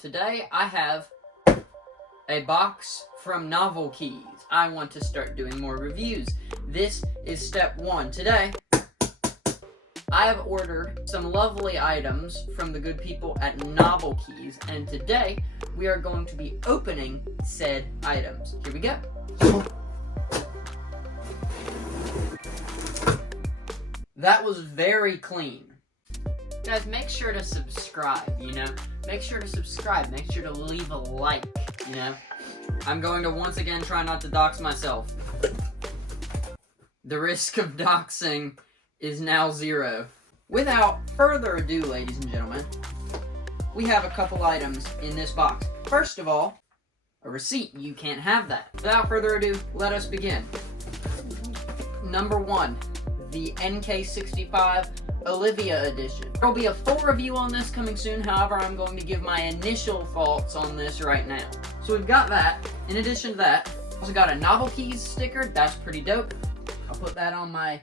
Today I have a box from NovelKeys. I want to start doing more reviews. This is step one. Today, I have ordered some lovely items from the good people at NovelKeys, and today we are going to be opening said items. Here we go. That was very clean. Guys, make sure to subscribe, Make sure to subscribe. Make sure to leave a like, I'm going to once again try not to dox myself. The risk of doxing is now 0. Without further ado, ladies and gentlemen, we have a couple items in this box. First of all, a receipt. You can't have that. Without further ado, let us begin. Number 1, the NK65 Olivia Edition. There will be a full review on this coming soon, however, I'm going to give my initial thoughts on this right now. So we've got that. In addition to that, also got a NovelKeys sticker. That's pretty dope. I'll put that on my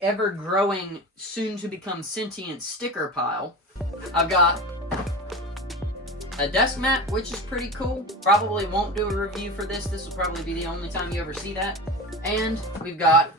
ever-growing, soon-to-become sentient sticker pile. I've got a Deskmat, which is pretty cool. Probably won't do a review for this. This will probably be the only time you ever see that. And we've got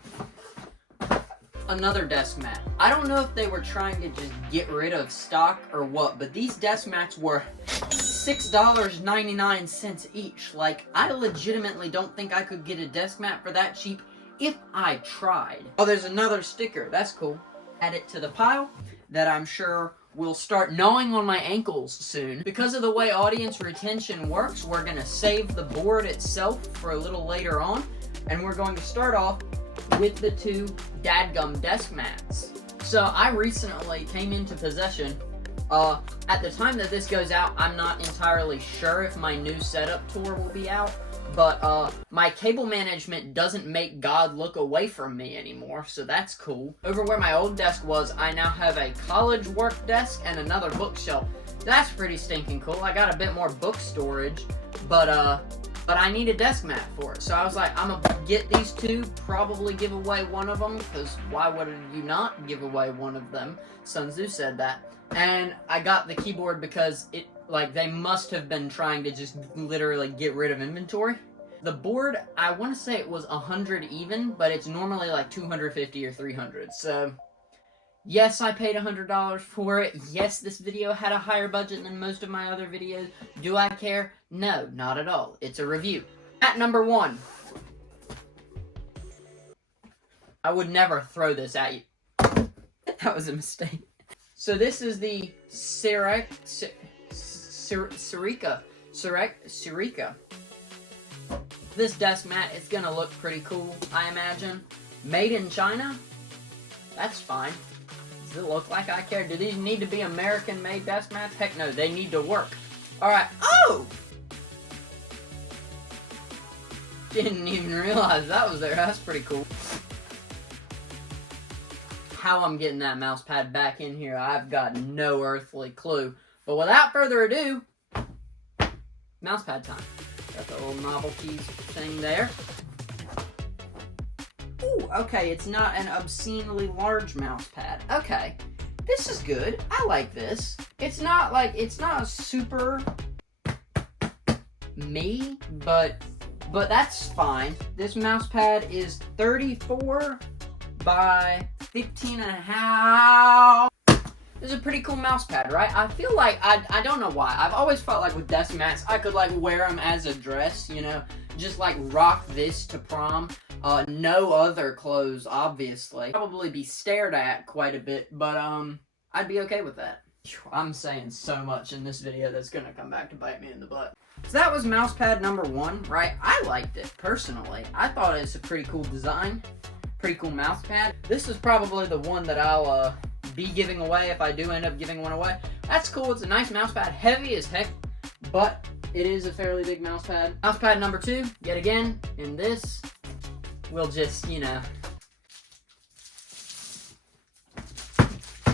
another Deskmat. I don't know if they were trying to just get rid of stock or what, but these Deskmats were $6.99 each. Like, I legitimately don't think I could get a Deskmat for that cheap if I tried. Oh, there's another sticker. That's cool. Add it to the pile that I'm sure will start gnawing on my ankles soon. Because of the way audience retention works, we're gonna save the board itself for a little later on, and we're going to start off with the two dadgum Deskmats. So I recently came into possession. At the time that this goes out, I'm not entirely sure if my new setup tour will be out, but my cable management doesn't make God look away from me anymore, so that's cool. Over where my old desk was, I now have a college work desk and another bookshelf. That's pretty stinking cool. I got a bit more book storage, but I need a Deskmat for it. So I was like, I'm gonna get these two, probably give away one of them, because why would you not give away one of them? Sun Tzu said that. And I got the keyboard because they must have been trying to just literally get rid of inventory. The board, I want to say it was 100 even, but it's normally like 250 or 300. So, yes, I paid $100 for it. Yes, this video had a higher budget than most of my other videos. Do I care? No, not at all. It's a review. At number 1. I would never throw this at you. That was a mistake. So this is the Sirica. This Deskmat is gonna look pretty cool, I imagine. Made in China? That's fine. Does it look like I care? Do these need to be American-made Deskmats? Heck no, they need to work. Alright. Oh! Didn't even realize that was there. That's pretty cool. How I'm getting that mouse pad back in here, I've got no earthly clue. But without further ado, mouse pad time. Got the little NovelKeys thing there. Ooh, okay, it's not an obscenely large mouse pad. Okay, this is good. I like this. It's not super me, but that's fine. This mouse pad is 34 by 15.5. This is a pretty cool mouse pad, right? I feel like, I don't know why. I've always felt like with Deskmats, I could wear them as a dress, just rock this to prom. No other clothes, obviously. Probably be stared at quite a bit, but I'd be okay with that. I'm saying so much in this video that's gonna come back to bite me in the butt. So that was mousepad number 1, right? I liked it, personally. I thought it's a pretty cool design. Pretty cool mouse pad. This is probably the one that I'll be giving away if I do end up giving one away. That's cool. It's a nice mouse pad. Heavy as heck, but it is a fairly big mouse pad. Mouse pad number 2, yet again, in this, we'll just, you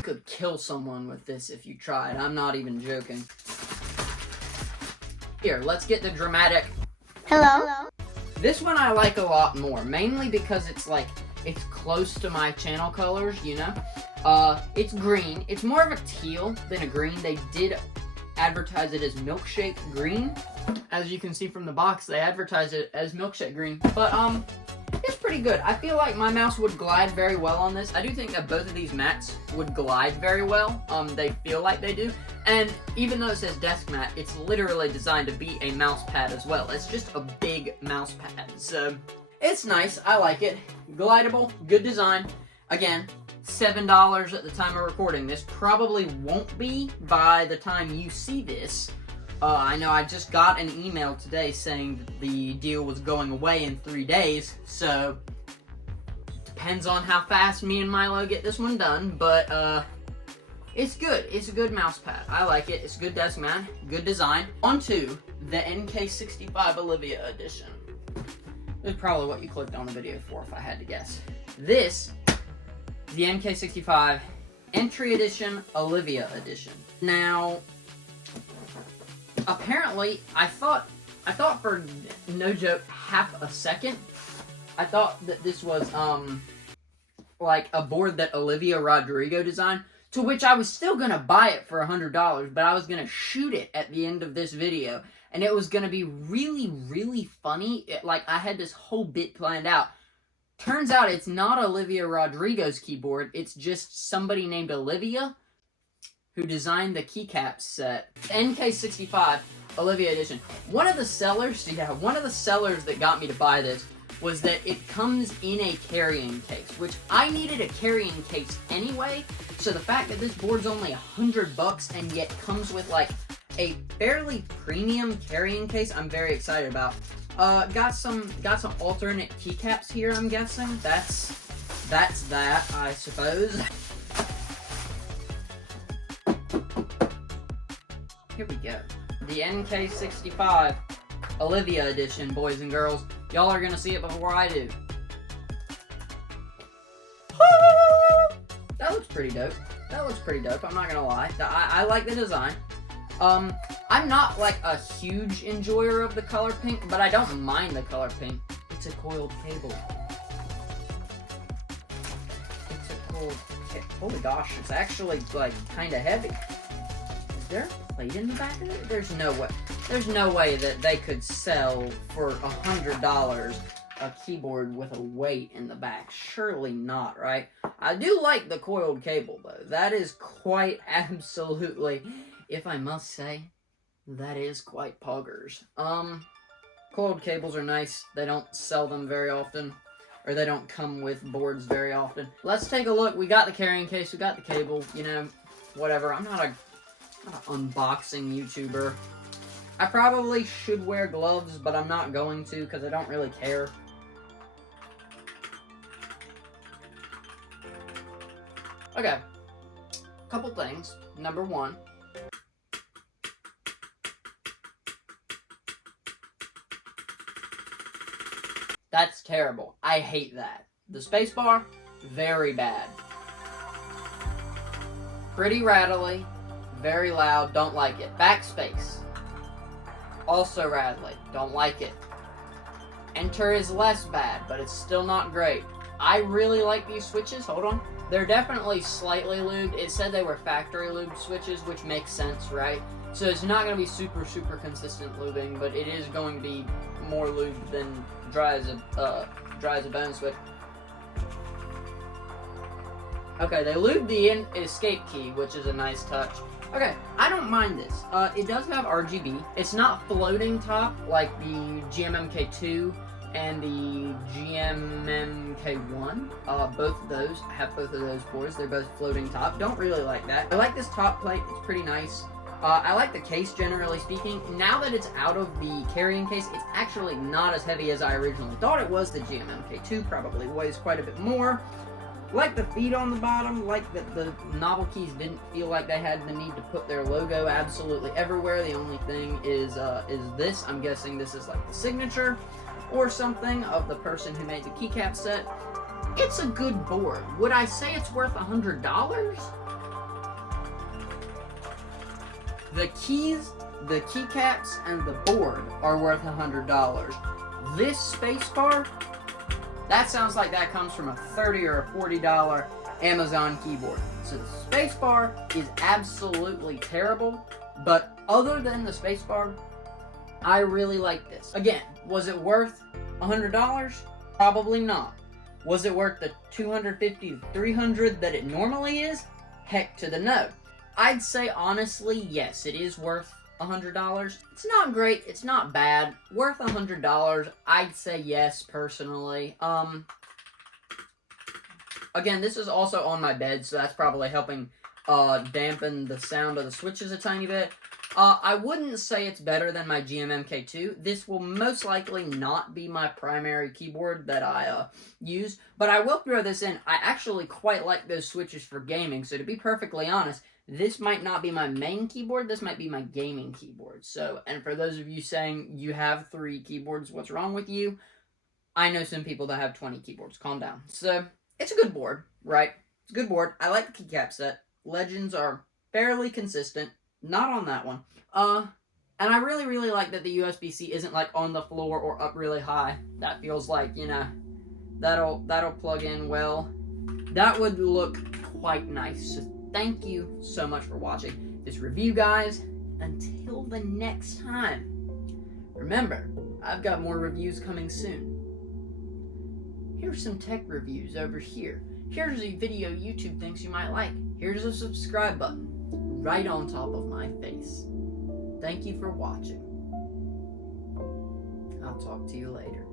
could kill someone with this if you tried. I'm not even joking. Here, let's get the dramatic. Hello. This one I like a lot more, mainly because it's close to my channel colors, It's green. It's more of a teal than a green. They did advertise it as milkshake green. As you can see from the box, they advertise it as milkshake green. But, it's pretty good. I feel like my mouse would glide very well on this. I do think that both of these mats would glide very well. They feel like they do. And even though it says desk mat, it's literally designed to be a mouse pad as well. It's just a big mouse pad. So, it's nice. I like it. Glidable, good design. Again, $7 at the time of recording. This probably won't be by the time you see this. I know I just got an email today saying that the deal was going away in 3 days, so depends on how fast me and Milo get this one done, but it's good. It's a good mouse pad. I like it. It's a good desk mat, good design. On to the NK65 Olivia Edition. This is probably what you clicked on the video for if I had to guess. This is the NK65 Entry Edition Olivia Edition. Now, apparently, I thought for no joke, half a second, I thought that this was, like a board that Olivia Rodrigo designed, to which I was still gonna buy it for $100, but I was gonna shoot it at the end of this video, and it was gonna be really, really funny. Like, I had this whole bit planned out. Turns out it's not Olivia Rodrigo's keyboard, it's just somebody named Olivia who designed the keycaps set. NK65 Olivia Edition. One of the sellers that got me to buy this was that it comes in a carrying case, which I needed a carrying case anyway, so the fact that this board's only $100 and yet comes with like a fairly premium carrying case, I'm very excited about. Got some alternate keycaps here, I'm guessing. That's that, I suppose. Here we go. The NK65 Olivia Edition, boys and girls. Y'all are gonna see it before I do. That looks pretty dope. That looks pretty dope, I'm not gonna lie. I like the design. I'm not like a huge enjoyer of the color pink, but I don't mind the color pink. It's a coiled cable. It's a coiled cable. Holy gosh, it's actually like kinda heavy. Is there a plate in the back of it? There's no way. There's no way that they could sell for $100 a keyboard with a weight in the back. Surely not, right? I do like the coiled cable, though. That is quite absolutely, if I must say, that is quite poggers. Coiled cables are nice. They don't sell them very often, or they don't come with boards very often. Let's take a look. We got the carrying case, we got the cable, you know, whatever. I'm not an unboxing YouTuber. I probably should wear gloves, but I'm not going to because I don't really care. Okay, couple things. Number one, that's terrible. I hate that. The spacebar, very bad. Pretty rattly, very loud, don't like it. Backspace, also rattly, don't like it. Enter is less bad, but it's still not great. I really like these switches. Hold on. They're definitely slightly lubed. It said they were factory lubed switches, which makes sense, right? So it's not going to be super, super consistent lubing, but it is going to be more lubed than dry as a bone switch. Okay, they lubed the escape key, which is a nice touch. Okay, I don't mind this. It does have RGB. It's not floating top like the GMMK2 and the GMMK1. Both of those have both of those boards. They're both floating top. Don't really like that. I like this top plate. It's pretty nice. I like the case, generally speaking. Now that it's out of the carrying case, it's actually not as heavy as I originally thought it was. The GMMK2 probably weighs quite a bit more. Like the feet on the bottom, like that the NovelKeys didn't feel like they had the need to put their logo absolutely everywhere. The only thing is this. I'm guessing this is like the signature or something of the person who made the keycap set. It's a good board. Would I say it's worth $100? The keys, the keycaps, and the board are worth $100. This spacebar, that sounds like that comes from a $30 or a $40 Amazon keyboard. So the spacebar is absolutely terrible. But other than the spacebar, I really like this. Again, was it worth $100? Probably not. Was it worth the $250 to $300 that it normally is? Heck to the no. I'd say honestly, yes, it is worth $100. It's not great, it's not bad. Worth $100, I'd say yes, personally. Again, this is also on my bed, so that's probably helping dampen the sound of the switches a tiny bit. I wouldn't say it's better than my GMMK2. This will most likely not be my primary keyboard that I use, but I will throw this in. I actually quite like those switches for gaming, so to be perfectly honest, this might not be my main keyboard, this might be my gaming keyboard. So, and for those of you saying you have 3 keyboards, what's wrong with you? I know some people that have 20 keyboards, calm down. So, it's a good board, right? It's a good board. I like the keycap set. Legends are fairly consistent. Not on that one. And I really, really like that the USB-C isn't like on the floor or up really high. That feels like, you know, that'll plug in well. That would look quite nice. So thank you so much for watching this review, guys. Until the next time, remember, I've got more reviews coming soon. Here's some tech reviews over here. Here's a video YouTube thinks you might like. Here's a subscribe button right on top of my face. Thank you for watching. I'll talk to you later.